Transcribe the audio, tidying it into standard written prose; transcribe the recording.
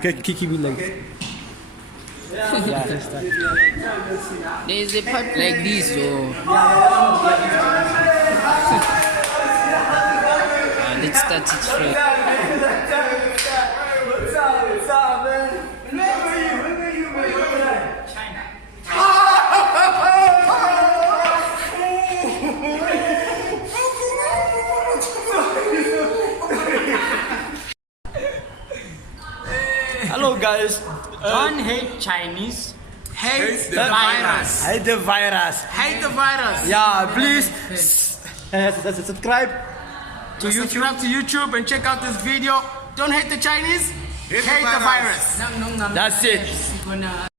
Kijk, Kiki bilang. There's a pipe like this, so let's start it straight. Hello guys. Don't hate Chinese. Hate the virus. Hate the virus. Hate the virus. Yeah, please subscribe to YouTube. Subscribe to YouTube and check out this video. Don't hate the Chinese. Hate the virus. That's it.